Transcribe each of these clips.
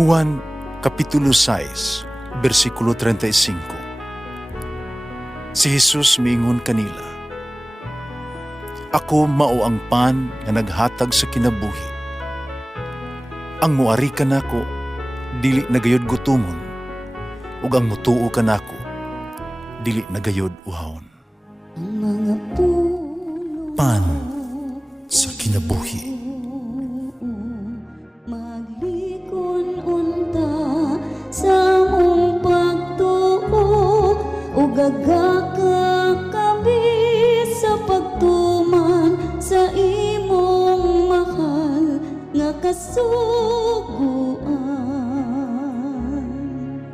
Juan Kapitulo 6, versikulo 35. Si Jesus miingon kanila, "Ako mao ang pan nga naghatag sa kinabuhi. Ang muari kanako dili nagayod gutomon, ug ang mutuo kanako dili nagayod uhawon." Ang mga puno Pan sa kinabuhi. maglikon unta sa mong pagtuo o gagaka kami sa pagtuman sa imong mahal nga kasuguan.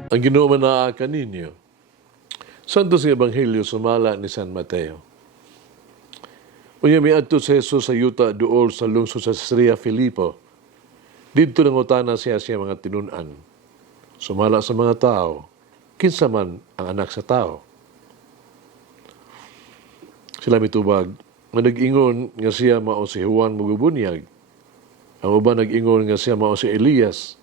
Ang Ginoo manaakan ninyo. Santos ng Ebanghelyo sumala ni San Mateo. Unya miadto si Jesus sa yuta duol sa lungsod sa Caesarea Filipo. Didto nangutana siya mga tinun-an. Sumala sa mga tao, kinsa man ang anak sa tao. Sila mitubag, nga nag-ingon nga siya mao si Juan Mugubunyag. Ang uban nag-ingon nga siya mao si Elias.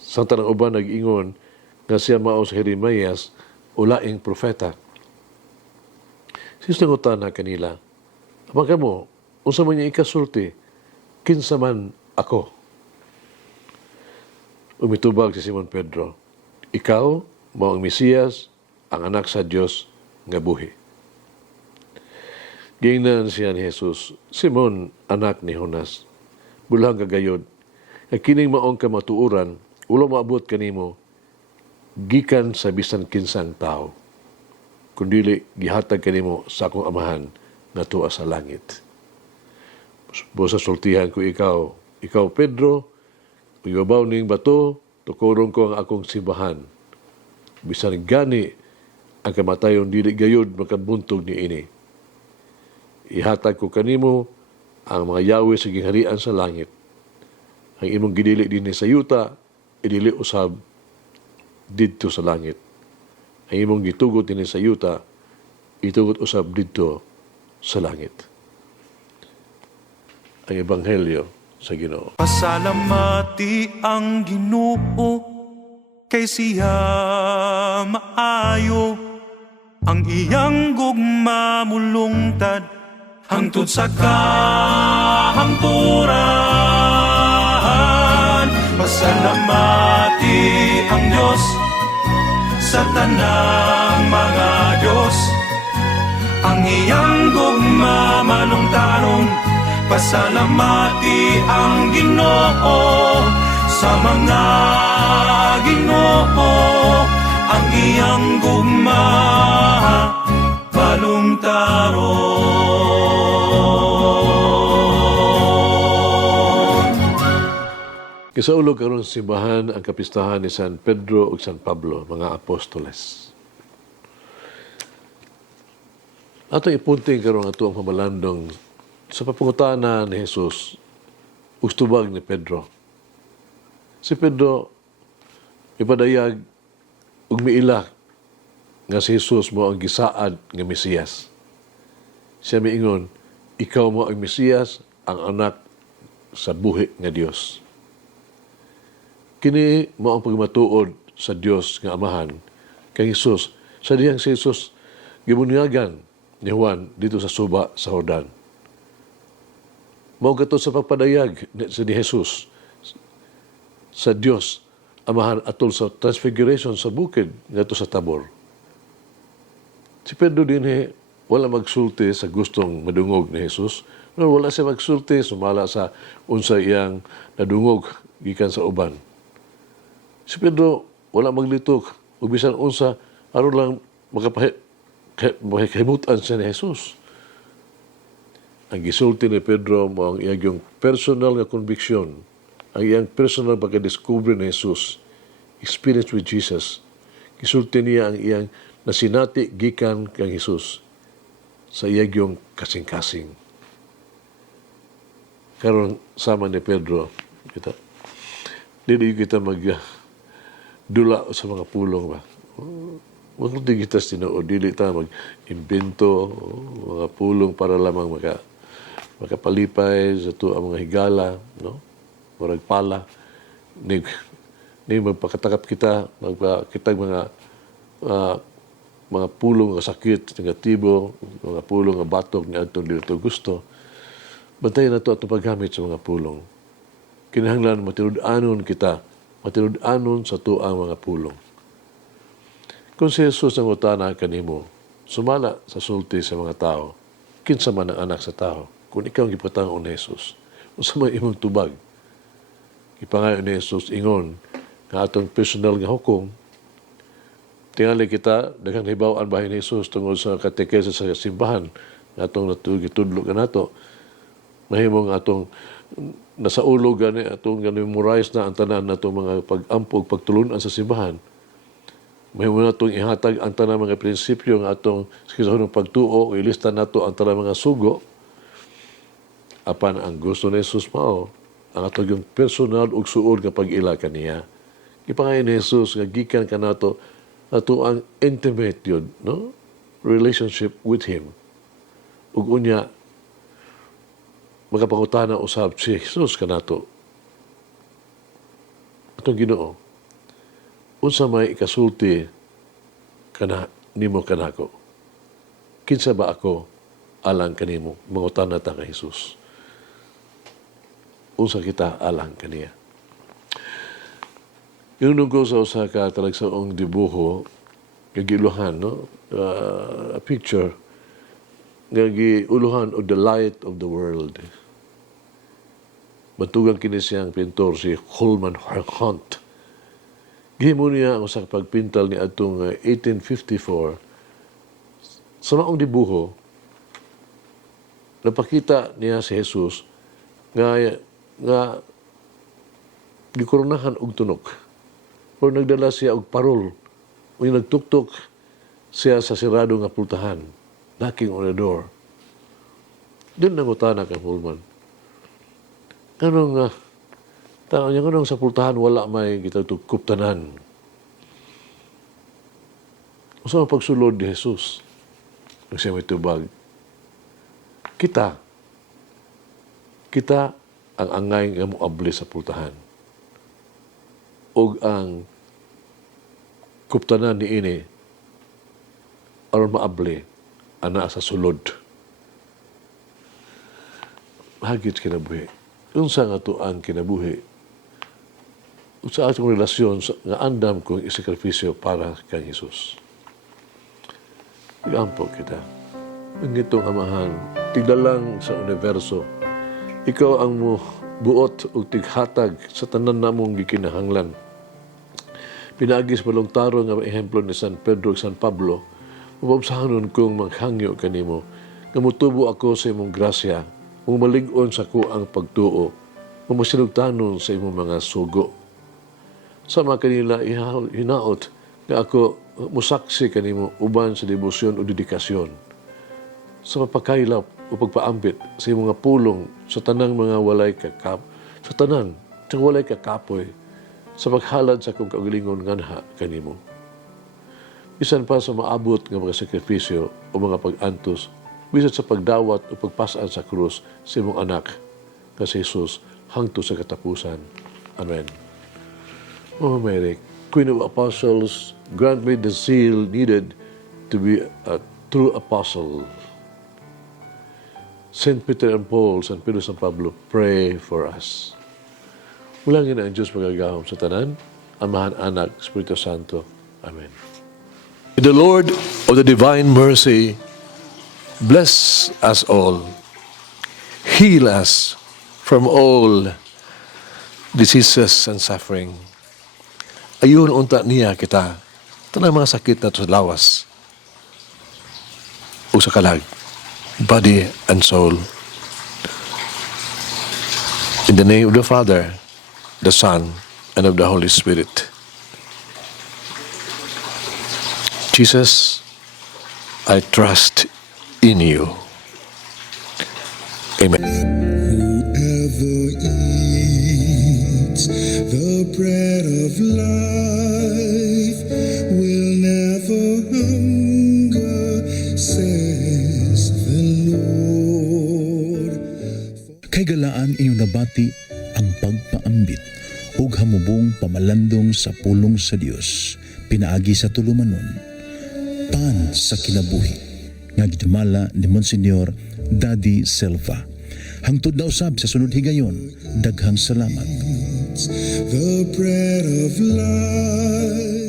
Samtang ang uban nag-ingon nga siya mao si Jeremias o laing propeta. Sinugutan na kanila, "Amang kamo, unsa man niya ikasulti, kinsa man ako?" Umitubag si Simon Pedro, "Ikaw mao ang Mesiyas, ang anak sa Dios nga buhi." Giingnan siya ni Jesus, "Simon, anak ni Jonas, bulang kagayod, nga kining maong kamatuuran, ulo maabot kanimo, gikan sa bisan kinsang tao, kundili gihatag kanimo sa akong amahan na tuwa sa langit. Busa sultihan ko ikaw Pedro, ibabaw ning bato, tukurong ko ang akong simbahan. Bisan gani ang kamatayon dili gayud makabuntog ni ini. Ihatag ko kanimo ang mga yawi sa gingharian sa langit. Ang imong gidili dinhi sa yuta, idili usab didto sa langit. Ang imong gitugot dinhi sa yuta, itugot usab didto sa langit." Ang Ebanghelyo sa Ginoo. Pasalamati ang Ginoo kay siya maayo, ang iyang gugma mulungtad hangtod sa kahangturan. Pasalamati ang Diyos sa tanang mga Diyos, ang iyang gugma malungtaron. Pasalamati ang Ginoo sa mga Ginoo, ang iyang gugma balungtaron. Kisaulog karon sa simbahan ang kapistahan ni San Pedro ug San Pablo, mga apostoles. Ato ipunting karon ato ang pamalandong sa papangutana ni Jesus ug tubag ni Pedro. Si Pedro ipadayag ug miila nga si Jesus mo ang gisaad nga Mesiyas. Siya miingon, "Ikaw mo ang Mesiyas, ang anak sa buhi nga Dios." Kini mo ang pagmatuod sa Dios nga Amahan kay Jesus. Sa diyang si Jesus gibunyagan ni Juan dito sa suba sa Jordan. Mao gato sa pagpadayag ni Jesus sa Dios Amahan atol sa transfiguration sa bukid ngadto sa Tabor. Si Pedro dinhi wala magsulti sa gustong madungog ni Jesus, no, wala siya magsulti sumala sa unsa iyang nadungog gikan sa uban. Si Pedro wala maglitok ug bisan unsa aron lang makahimutan siya ni Jesus. Ang gisulti ni Pedro mo ang iyang personal nga conviction, ang iyang personal pagka-discover ni Jesus, experience with Jesus. Gisulti niya ang iyang nasinati gikan kang Jesus sa iyang kasing-kasing. Karon sama ni Pedro, dili kita dula sa mga pulong ba. Wag di kita tinuod, dili ta mag-imbento mga pulong para lamang makapalipay sa to ang mga higala, no? Murag pala Ni magpakatakap kita, magpakitag mga pulong nga sakit, negatibo, mga pulong nga batok ni atong dito gusto. Bantayan na ito atong paggamit sa mga pulong. Kinahanglan matinud-anon kita, matinud-anon sa tuang mga pulong. Kung si Jesus ang utana kanimo, sumala sa sulti sa mga tao, kinsa man ang anak sa tao, kung ikaw ang ipatang ni Jesus, unsa may imong tubag, ipangayon ni Jesus ingon, nga atong personal nga hukom, tingali kita, daghang hibaw-an bahay ni Jesus tungod sa katekesa sa simbahan, nga atong natugitudlo ka nato, mahimo nga atong nasa ulo gani, atong memorize na ang tanan na itong mga pag-ampog, pagtulunan sa simbahan. Mahimo na itong ihatag ang tanan mga prinsipyo nga atong sa pagtuo, ilista na ito ang tanan mga sugo, apan ang gusto ni Jesus mao, ang atong yung personal ug suod nga pag-ila kaniya. Ipangayon ni Jesus nga gikan ka nato ato ang intimate yun, no? Relationship with Him. Ug unya, magapangutana usab si Jesus ka nato. Atong Ginoo, unsa may ikasulti kana nimo kanako? Kinsa ba ako alang kanimo? Mangutana ta kay Jesus. Unsa kita alang kaniya? Yung ko sa usa ka talagsaong dibuho, gagiluhan, no? A picture, gagiuluhan of the light of the world. Matugang kini siyang pintor si Holman Hunt. Gihimo niya ang usa ka pagpintal ni atong 1854. Sa maong dibuho, napakita niya si Jesus nga gikoronahan og tunok. O nagdala siya og parol. O nagtuktok siya sa sirado nga pultahan. Knocking on the door. Doon nangutana kang Holman. Anong anong sa pultahan wala may gitagkuptanan. Usa ang pagsulod ni Jesus. Nang siya may tubag. Kita ang angay nga moabli sa pultahan. Og ang kuptanan ni ini aron maabli ana sa sulod. Hagit kinabuhi. Unsa nga to ang kinabuhi? Unsa atong relasyon nga andam kong isakripisyo para kay Jesus. Iampo kita. Ang itong amahan, tigdalang sa universo, ikaw ang mo buot o tighatag sa tanan namong gikinahanglan. Pinagis balong-taro nga ehemplo ni San Pedro ug San Pablo, mababsahanon kong maghangyo kanimo, nga mutubo ako sa imong grasya, mong malig-on sa kuang pagtuo, mong masinugtanon sa imong mga sugo. Sama kanila hinaot nga ako musaksi kanimo uban sa debosyon o dedikasyon. Sa mapakailap o pagpaambit sa imong mga pulong sa tanang mga walay kakapoy, sa paghalad sa kong kaugalingon nganha kanimo. Bisan pa sa maabot nga mga sakripisyo o mga pag-antos, bisan sa pagdawat o pagpasaan sa krus sa imong anak, nga si Jesus, hangtod sa katapusan. Amen. Mama Mary, Queen of Apostles, grant me the zeal needed to be a true apostle. Saint Peter and Paul, San Pedro, San Pablo, pray for us. Mulangin ang Diyos magagahom sa tanan, Amahan, Anak, Espiritu Santo. Amen. May the Lord of the divine mercy bless us all, heal us from all diseases and suffering. Ayun unta niya kita, tanang mga sakit na sa lawas o sa kalag, body and soul. In the name of the Father, the Son, and of the Holy Spirit. Jesus, I trust in you. Amen. Whoever eats the bread of life will never hunger, says the Lord. Kay galaan inyong nabati ang pagpaambit ug hamubong pamalandong sa pulong sa Dios pinaagi sa tulumanon. Pan sa kinabuhi nga gidumala ni Monsignor Daddy Silva. Hangtod na usab sa sunod higayon, daghang salamat. The bread of life.